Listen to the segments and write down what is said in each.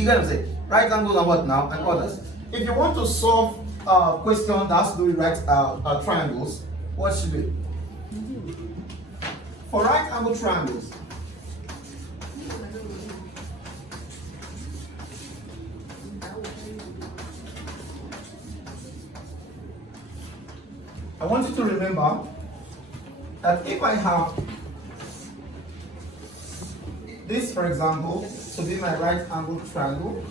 Do you get what I'm saying? Right angles and what now? And others. If you want to solve a question that has to do with triangles, what should be? For right angle triangles, I want you to remember that if I have this, for example, to be my right angle triangle,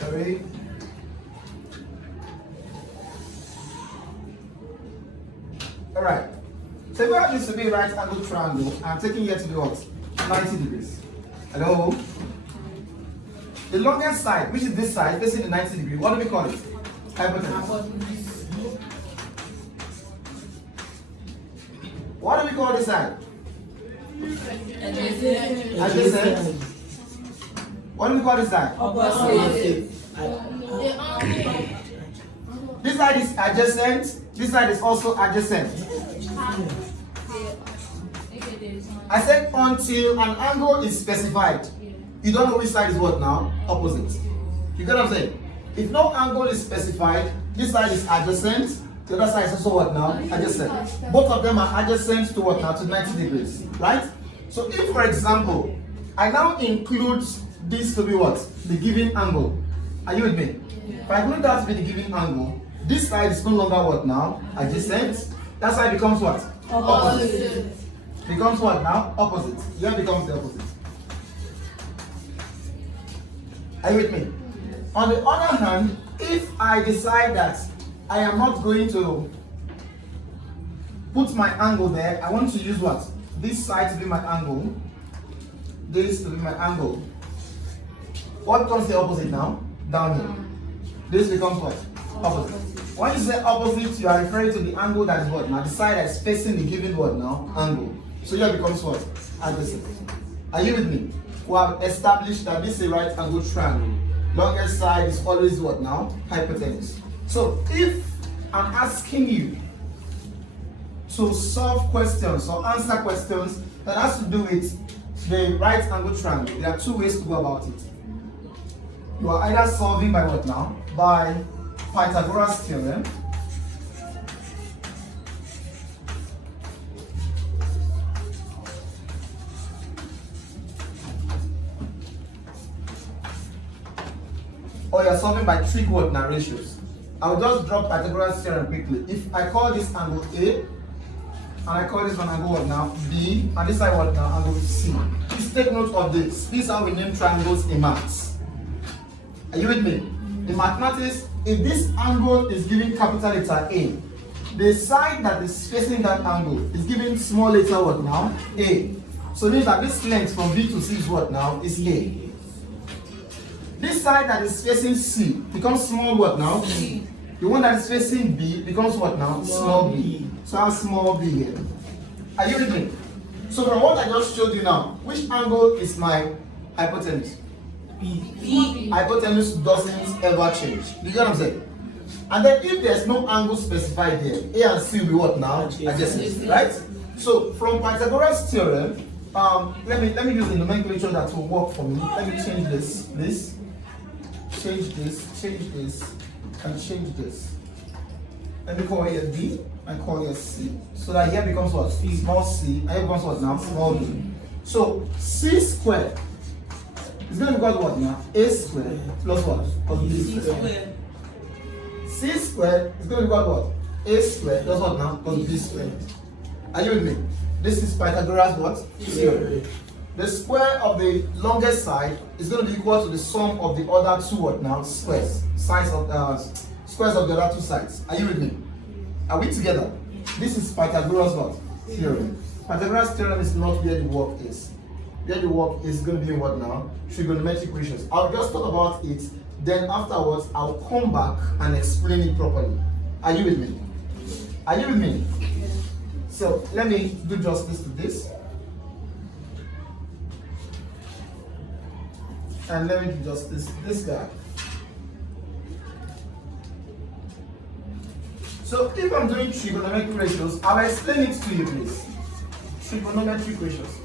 sorry, all right. So if I have this to be a right angle triangle, I'm taking here to be what? 90 degrees. Hello? The longest side, which is this side, facing the 90 degree, what do we call it? Hypotenuse. What do we call this side? Adjacent. What do we call this side? Opposite. This side is adjacent. This side is also adjacent. I said until an angle is specified. You don't know which side is what now? Opposite. You get what I'm saying? If no angle is specified, this side is adjacent, the other side is also what now? Adjacent. Both of them are adjacent to what now? To 90 degrees. Right? So if, for example, I now include this to be what? The given angle. Are you with me? If I include that to be the given angle, this side is no longer what now? Adjacent. That side becomes what? Opposite. Becomes what now? Opposite. Here becomes the opposite. Are you with me? On the other hand, if I decide that I am not going to put my angle there, I want to use what? This side to be my angle, this to be my angle. What becomes the opposite now? Down here. This becomes what? Opposite. When you say opposite, you are referring to the angle that is what? Now the side that is facing the given what now? Angle. So here becomes what? Adjacent. Are you with me? We have established that this is a right angle triangle. Longest side is always what now? Hypotenuse. So if I'm asking you to solve questions or answer questions that has to do with the right angle triangle, there are two ways to go about it. You are either solving by what now? By Pythagoras theorem. Or you're solving by trig what now ratios. I'll just drop Pythagoras theorem quickly. If I call this angle A, and I call this one angle what now? B, and this side what now? Angle C. Please take note of this. This is how we name triangles in maths. Are you with me? In mathematics, if this angle is given capital letter A, the side that is facing that angle is given small letter what now? A. So this means that this length from B to C is what now? Is A. This side that is facing C becomes small what now? B. The one that is facing B becomes what now? Small b. So I have small b here. Are you with me? So from what I just showed you now, which angle is my hypotenuse? B. Hypotenuse doesn't ever change. Do you get what I'm saying? And then if there's no angle specified here, A and C will be what now? Adjacent. Right? So from Pythagoras theorem, let me use the nomenclature that will work for me. Let me change this, please. Change this, and change this. Let me call here B and call here C. So that here becomes what? Small c, and here becomes what now? Small b. So c squared is going to be what now? A squared plus what? Plus b squared. C squared is going to be what? A squared plus what now? Plus b squared. Are you with me? This is Pythagoras what? Theorem. The square of the longest side is going to be equal to the sum of the other two what now? Squares. Sides of squares of the other two sides. Are you with me? Are we together? This is Pythagoras what? Theorem. Pythagoras theorem is not where the work is. Where the work is going to be what now? Trigonometric ratios. I'll just talk about it, then afterwards I'll come back and explain it properly. Are you with me? Are you with me? So let me do justice to this. And let me do justice to this guy. So if I'm doing trigonometric ratios, I'll explain it to you, please. trigonometric ratios.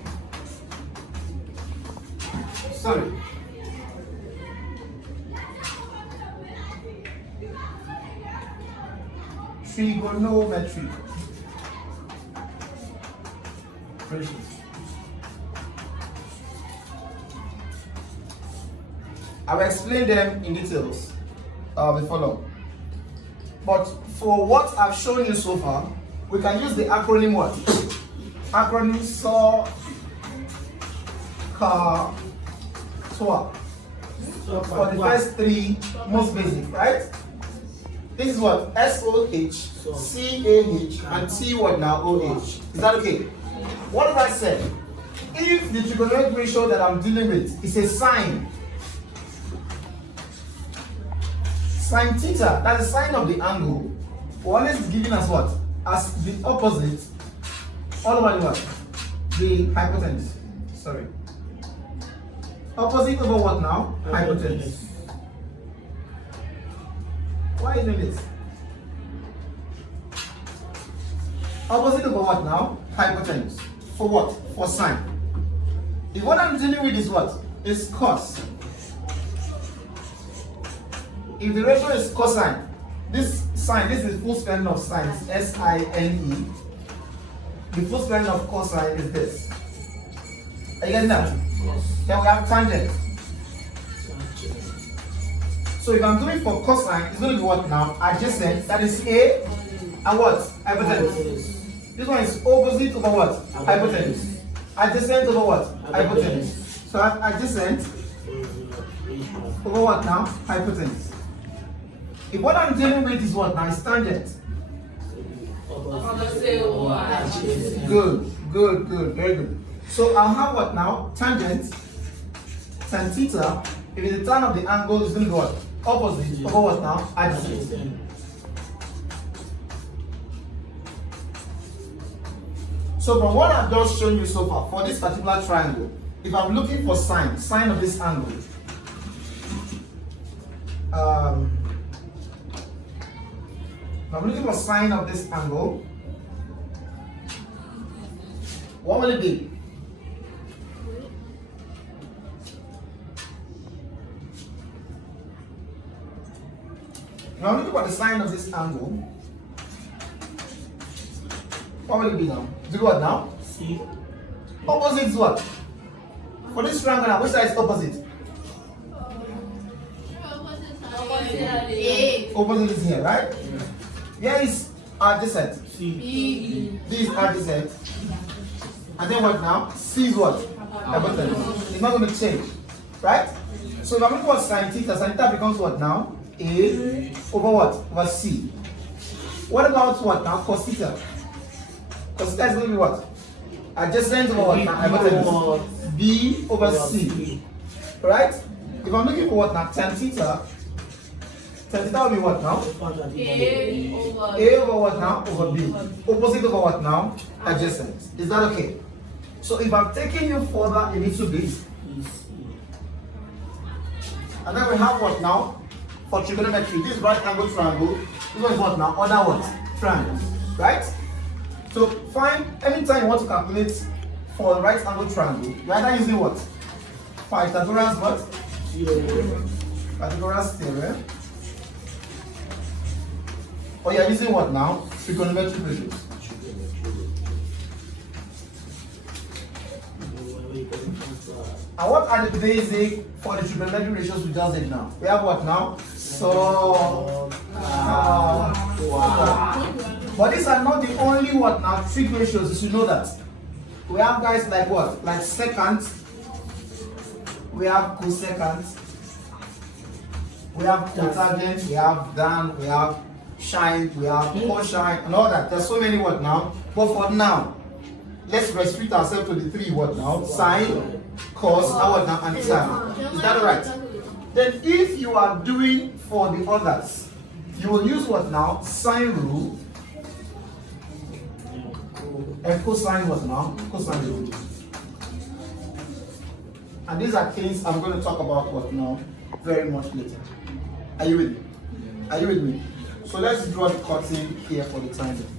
Sorry. Trigonometric ratios. I will explain them in details before long. But for what I've shown you so far, we can use the acronym what? Acronym SOHCAHTOA for the first three most basic, right? This is what? SOH, CAH, and T what now? OH. Is that okay? What have I said? If the trigonometric ratio that I'm dealing with is a sine, sine theta, that's the sine of the angle, always is given as what? As the opposite all over the what? The hypotenuse. Sorry. Opposite over what now? Hypotenuse. Why are you doing this? Opposite over what now? Hypotenuse. For what? For sine. If what I'm dealing with is what? Is cos. If the ratio is cosine, this sine, this is full spelling of sine, S-I-N-E. The full spelling of cosine is this. Are you getting that? Then we have tangent. So if I'm doing for cosine, it's going to be what now? Adjacent, that is A, and what? Hypotenuse. This one is opposite over what? Hypotenuse. Adjacent over what? Hypotenuse. So I have adjacent over what now? Hypotenuse. If what I'm dealing with is what now? Is tangent. Good, very good. So I'll have what now? Tangent, tan theta. If it's the tan of the angle, it's going to be what? Opposite over what now? Adjacent. So from what I've just shown you so far, for this particular triangle, if I'm looking for sine of this angle, if I'm looking for sine of this angle, what will it be? If I'm looking for the sine of this angle, what will it be now? Is it what now? C. Opposite is what? For this triangle now, which side is opposite? Opposite is here, right? Here is adjacent. C. This is adjacent. And then what now? C is what? Hypotenuse. It's not going to change, right? So if I'm looking for sine theta becomes what now? A over what? Over C. What about what now? Cos theta. Cos theta is going to be what? Adjacent over what now? Hypotenuse. B over C. Right? If I'm looking for what now? Tan theta will be what now? A over what now? Over B. Opposite over what now? Adjacent. Is that okay? So if I'm taking you further a little bit, and then we have what now? For trigonometry, this right angle triangle, this one is what now? Other what? Triangles. Right? So find anytime you want to calculate for a right angle triangle, you're either using what? Pythagorean what? Pythagorean theorem. Or you're using what now? Trigonometric ratios. And what are the basic for the trigonometric ratios we just did now? We have what now? So, but these are not the only what now? Trig ratios, you should know that. We have guys like what? Like secant. We have cosecant. We have cotangent. We have dan. We have shine. We have cosine and all that. There's so many what now? But for now, let's restrict ourselves to the three what now? Sine, cos, and what now? And tan. Is that right? Then if you are doing for the others, you will use what now? Sine rule. And cosine what now? Cosine rule. And these are things I'm going to talk about what now? Very much later. Are you with me? Are you with me? So let's draw the curtain here for the time being.